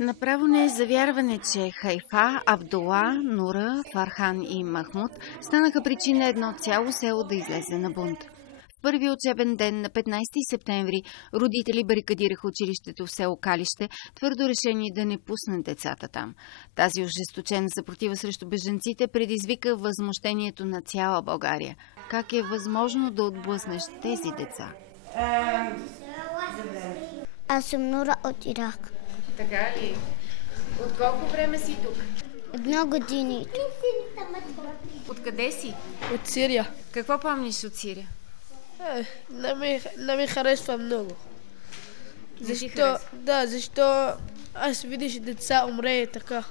Направо не е завярване, че Хайфа, Абдула, Нура, Фархан и Махмуд станаха причина едно цяло село да излезе на бунт. В първи учебен ден на 15 септември родители барикадираха училището в село Калище, твърдо решени да не пуснат децата там. Тази ожесточена съпротива срещу бежанците предизвика възмущението на цяла България. Как е възможно да отблъснеш тези деца? Аз съм Нура от Ирак. Така ли? От колко време си тук? Много години. Откъде си? От Сирия. Какво помниш от Сирия? Не ми харесва много. Защо аз видиш деца умре така.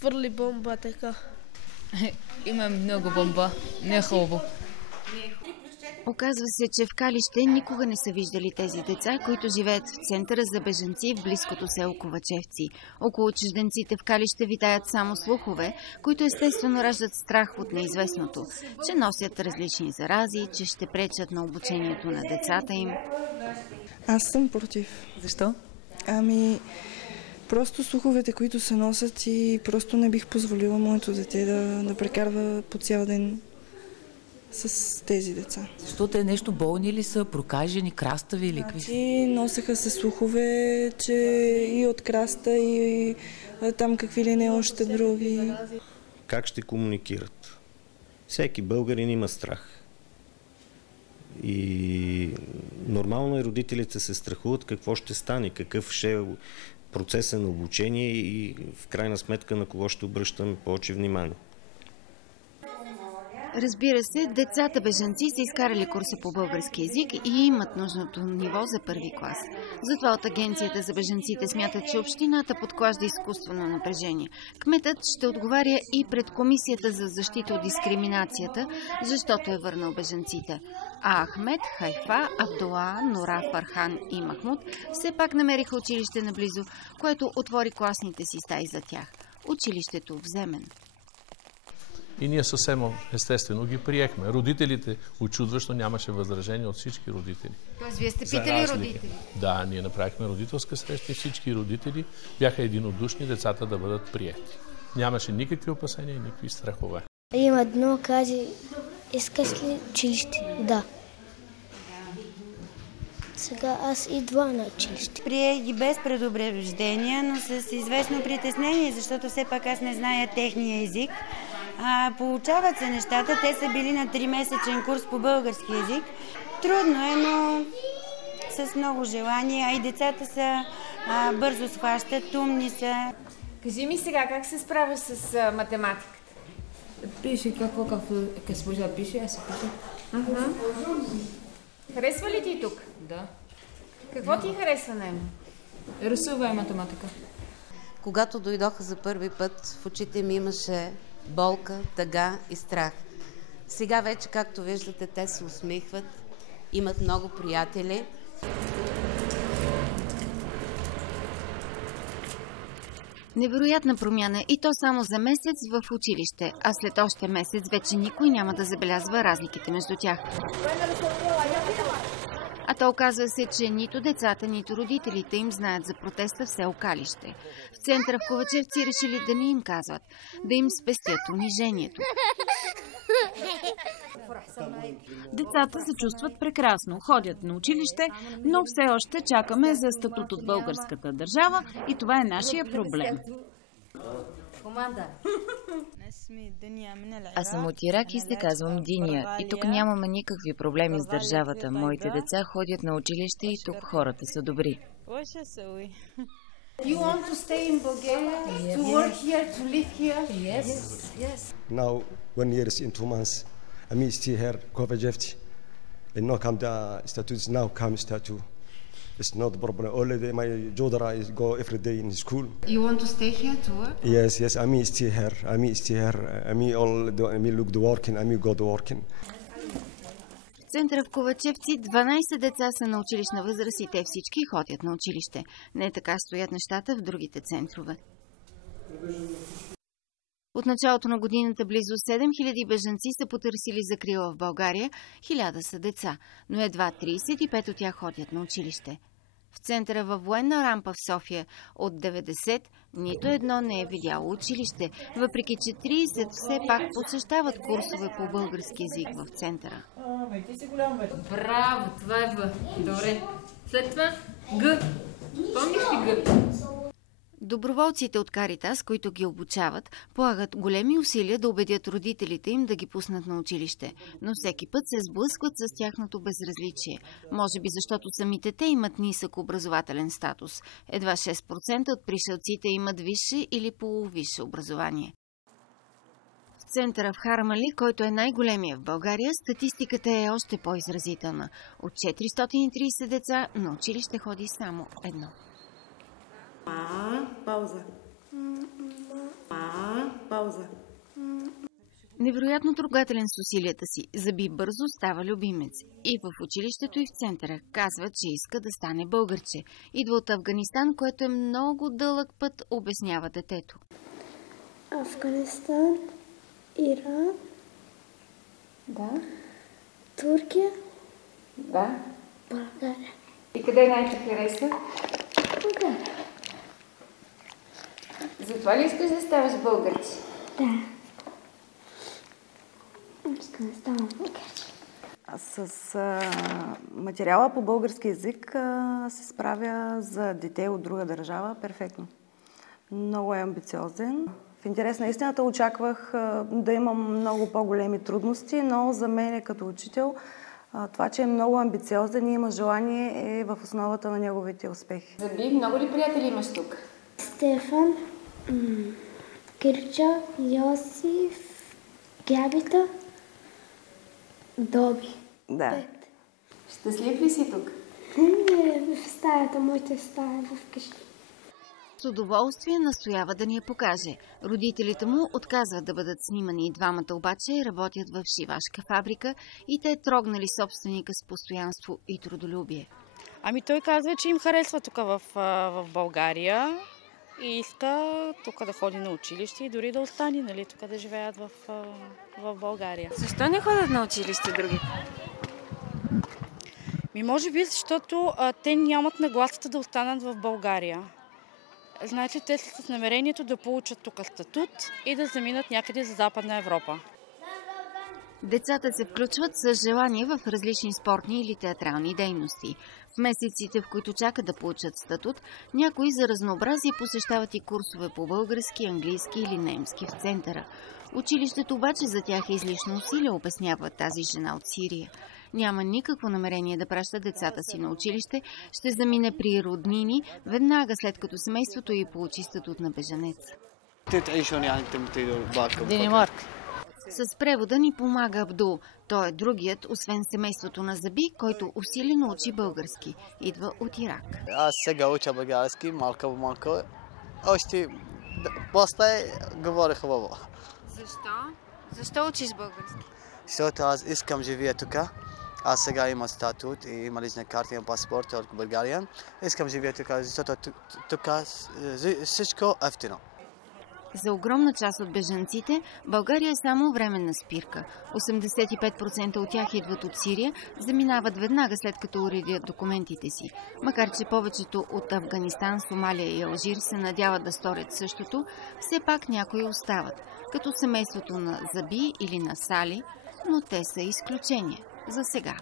Фърли бомба така. Има много бомба. Не е хубаво. Оказва се, че в Калище никога не са виждали тези деца, които живеят в центъра за бежанци в близкото село Ковачевци. Около чужденците в Калище витаят само слухове, които естествено раждат страх от неизвестното, че носят различни зарази, че ще пречат на обучението на децата им. Аз съм против. Защо? Просто слуховете, които се носят, и просто не бих позволила моето дете да прекарва по цял ден с тези деца. Защо те нещо болни ли са, прокажени, крастави или какви? Носеха се слухове, че и от краста, и там какви ли не още други. Как ще комуникират? Всеки българин има страх. И нормално е родителите се страхуват какво ще стане, какъв ще е процеса на обучение и в крайна сметка на кого ще обръщаме повече внимание. Разбира се, децата бежанци са изкарали курса по български език и имат нужното ниво за първи клас. Затова от Агенцията за бежанците смятат, че общината подклажда изкуствено напрежение. Кметът ще отговаря и пред Комисията за защита от дискриминацията, защото е върнал бежанците. А Ахмед, Хайфа, Абдула, Нура, Фархан и Махмуд все пак намериха училище наблизо, което отвори класните си стаи за тях. Училището в Земен. И ние съвсем естествено ги приехме. Родителите, учудващо, нямаше възражение от всички родители. Тоест, вие сте питали родители? Да, ние направихме родителска среща и всички родители бяха единодушни децата да бъдат приети. Нямаше никакви опасения и никакви страхове. Има едно кази, искаш ли училище? Да. Сега аз идва на училище. Прие ги без предупреждения, но с известно притеснение, защото все пак аз не зная техния език. Получават се нещата. Те са били на 3-месечен курс по български език. Трудно е, но с много желание. А и децата са бързо схващат, умни са. Кажи ми сега, как се справяш с математиката? Пише какво може да пише, аз се пише. Харесва ли ти тук? Да. Какво ти харесва него? Рисува и математика. Когато дойдоха за първи път, в очите ми имаше болка, тъга и страх. Сега вече, както виждате, те се усмихват, имат много приятели. Невероятна промяна и то само за месец в училище, а след още месец вече никой няма да забелязва разликите между тях. А то оказва се, че нито децата, нито родителите им знаят за протеста в село Калище. В центъра в Ковачевци решили да не им казват, да им спестят унижението. Децата се чувстват прекрасно, ходят на училище, но все още чакаме за статут от българската държава и това е нашия проблем. Аз съм от Ирак и се казвам Диния. И тук нямаме никакви проблеми с държавата. Моите деца ходят на училище и тук хората са добри. You want to stay in Bulgaria, to work here, to live here? Yes. Now 1 year in 2 months. I'm still here, Kovacevci. And now come the statutes. Now come statue. It's not a problem. Only my daughter is go every day in school. You want to stay here to work? Yes. I'm still here. I'm all look the working. I'm go to working. В центъра в Ковачевци 12 деца са на училищна възраст и те всички ходят на училище. Не така стоят нещата в другите центрове. От началото на годината близо 7000 бежанци са потърсили закрила в България, 1000 са деца, но едва 35 от тях ходят на училище. В центъра във Военна рампа в София от 90 нито едно не е видяло училище, въпреки че 30 все пак посещават курсове по български език в центъра. Браво, това е В. Добре. След това Г. Помниш ли Г? Доброволците от Каритас, които ги обучават, полагат големи усилия да убедят родителите им да ги пуснат на училище, но всеки път се сблъскват с тяхното безразличие. Може би защото самите те имат нисък образователен статус. Едва 6% от пришълците имат висше или полувисше образование. В центъра в Хармали, който е най-големия в България, статистиката е още по-изразителна. От 430 деца на училище ходи само едно. Пауза. Пауза. Невероятно трогателен с усилията си, Заби бързо става любимец. И в училището, и в центъра казва, че иска да стане българче. Идва от Афганистан, което е много дълъг път, обяснява детето. Афганистан, Иран, Да. Турция, Да. България. И къде най-те харесва? България. Затова ли искаш да ставаш българче? Да. Искам да ставам българче. С материала по български език се справя за дете от друга държава перфектно. Много е амбициозен. В интерес на истината очаквах да имам много по-големи трудности, но за мен като учител това, че е много амбициозен и има желание, е в основата на неговите успехи. Заби, много ли приятели имаш тук? Стефан, Кирча, Йосиф, Гябита, Доби. Да. Щастлив ли си тук? Не, в стаята, моята стая вкъщи. С удоволствие настоява да ни я покаже. Родителите му отказват да бъдат снимани и двамата обаче работят в шивашка фабрика и те трогнали собственика с постоянство и трудолюбие. Ами той казва, че им харесва тук в България и иска тук да ходи на училище и дори да остане, нали, тук да живеят в България. Защо не ходят на училище другите? Може би, защото те нямат нагласата да останат в България. Значи те са с намерението да получат тук статут и да заминат някъде за Западна Европа. Децата се включват с желание в различни спортни или театрални дейности. В месеците, в които чакат да получат статут, някои за разнообразие посещават и курсове по български, английски или немски в центъра. Училището обаче за тях е излишно усилие, обяснява тази жена от Сирия. Няма никакво намерение да праща децата си на училище, ще замине при роднини, веднага след като семейството й получи статут на бежанец. Динамарк. С превода ни помага Абдул. Той е другият, освен семейството на Заби, който усилено учи български. Идва от Ирак. Аз сега уча български, малко по малко. Още после говоря хубаво. Защо? Защо учиш български? Защото аз искам живея тук. Аз сега имам статут и има лична карта, имам паспорт от България. Искам живея тук, защото тук всичко е ефтино. За огромна част от бежанците България е само временна спирка. 85% от тях идват от Сирия, заминават веднага след като уредят документите си. Макар че повечето от Афганистан, Сомалия и Алжир се надяват да сторят същото, все пак някои остават, като семейството на Заби или на Сали, но те са изключение за сега.